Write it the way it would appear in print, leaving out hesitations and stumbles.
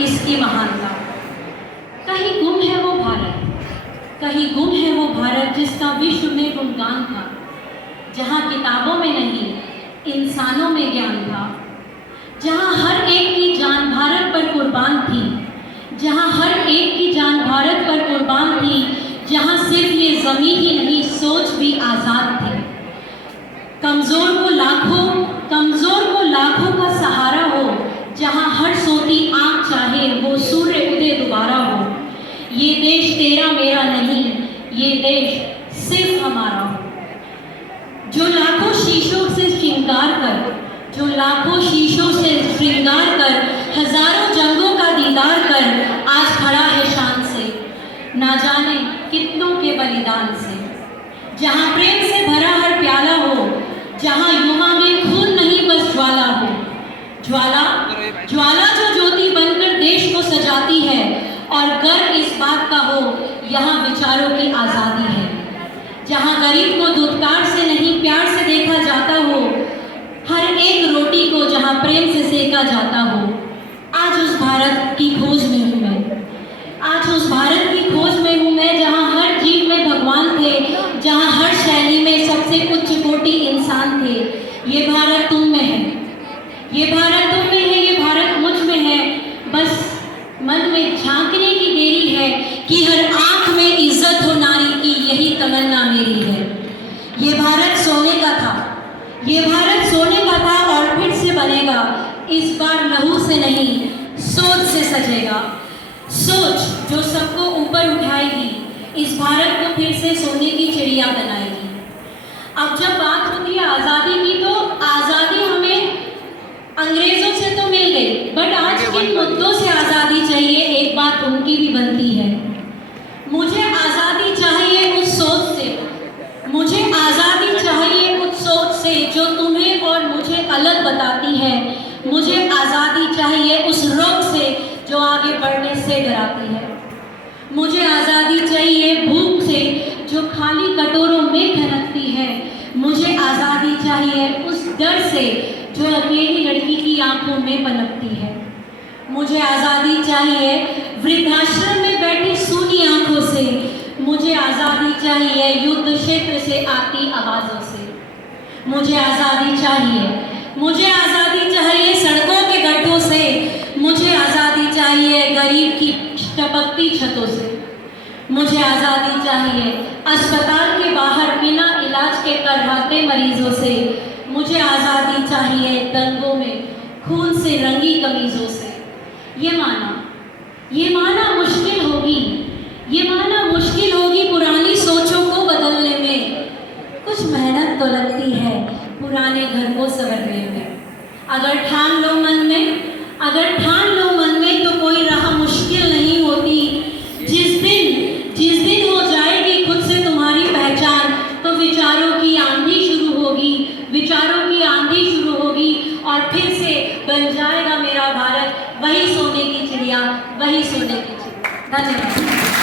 इसकी महानता। कहीं गुम है वो भारत, कहीं गुम है वो भारत जिसका विश्व में गुणगान था, जहाँ किताबों में नहीं इंसानों में ज्ञान था, जहाँ हर एक की जान भारत पर कुर्बान थी, जहाँ हर एक की जान भारत पर कुर्बान थी, जहाँ सिर्फ ये ज़मीं ही नहीं सोच भी आज़ाद थी। कमज़ोर को लाखों का सहारा हो, जहाँ हर सोती आँख चाहे वो सूर्य उदय दोबारा हो। ये देश तेरा मेरा नहीं, ये देश सिर्फ हमारा हो। जो लाखों शीशों से श्रृंगार कर, हजारों जंगों का दीदार कर आज खड़ा है शान से, ना जाने कितनों के बलिदान से। जहाँ प्रेम से भरा हर प्याला हो, जहाँ युवा में खून नहीं बस ज्वाला हो। ज्वाला जो ज्योति बनकर देश को सजाती है, और गर्व इस बात का हो यहाँ विचारों की आज़ादी है। जहाँ गरीब को दुत्कार से नहीं प्यार से देखा जाता हो, हर एक रोटी को जहाँ प्रेम से सेका जाता हो। आज उस भारत की खोज में हूँ मैं, आज उस भारत की खोज में हूँ मैं, जहाँ हर जीव में भगवान थे, जहाँ हर शैली में सबसे उच्च कोटि इंसान थे। ये भारत तुम में है, ये भारत तुम में है, ये भारत मुझ में है। बस मन में झांकने की देरी है कि हर आंख में इज्जत हो नारी की, यही तमन्ना मेरी है। ये भारत सोने का था, ये भारत सोने का था और फिर से बनेगा। इस बार लहू से नहीं सोच से सजेगा। सोच जो सबको ऊपर उठाएगी, इस भारत को फिर से सोने की चिड़िया बनाएगी। अब जब बात होती है आज़ादी की, तो आज़ादी हमें अंग्रेज़ों से तो मिल गई, बट आज किन मुद्दों से आज़ादी चाहिए, एक बात उनकी भी बनती है। मुझे आज़ादी चाहिए उस सोच से, मुझे आज़ादी चाहिए उस सोच से जो तुम्हें और मुझे अलग बताती है। मुझे आज़ादी चाहिए उस रोक से जो आगे बढ़ने से डराती है। मुझे आज़ादी चाहिए भूख से जो खाली कटोरों में खनकती है। मुझे आज़ादी चाहिए उस डर से जो अकेली लड़की की आंखों में पनपती है। मुझे आज़ादी चाहिए वृद्धाश्रम में बैठी सूनी आंखों से। मुझे आज़ादी चाहिए युद्ध क्षेत्र से आती आवाज़ों से। मुझे आज़ादी चाहिए, मुझे आज़ादी चाहिए सड़कों के गड्ढों से। मुझे आज़ादी चाहिए गरीब की टपकती छतों से। मुझे आज़ादी चाहिए अस्पताल के बाहर बिना इलाज के करवाते मरीजों से। मुझे आज़ादी चाहिए दंगों में खून से रंगी कमीज़ों से। ये माना मुश्किल होगी, ये माना मुश्किल होगी पुरानी सोचों को बदलने में। कुछ मेहनत तो लगती है पुराने घर को संवरने में। अगर ठान लो मन में, अगर ठान लो मन में, तो कोई राह मुश्किल नहीं होती। जिस दिन हो जाएगी खुद से तुम्हारी पहचान, तो विचारों की आंधी शुरू होगी, विचारों की आंधी शुरू होगी, और फिर से बन जाएगा मेरा भारत वही सोने की चिड़िया, वही सोने की चिड़िया। धन्यवाद।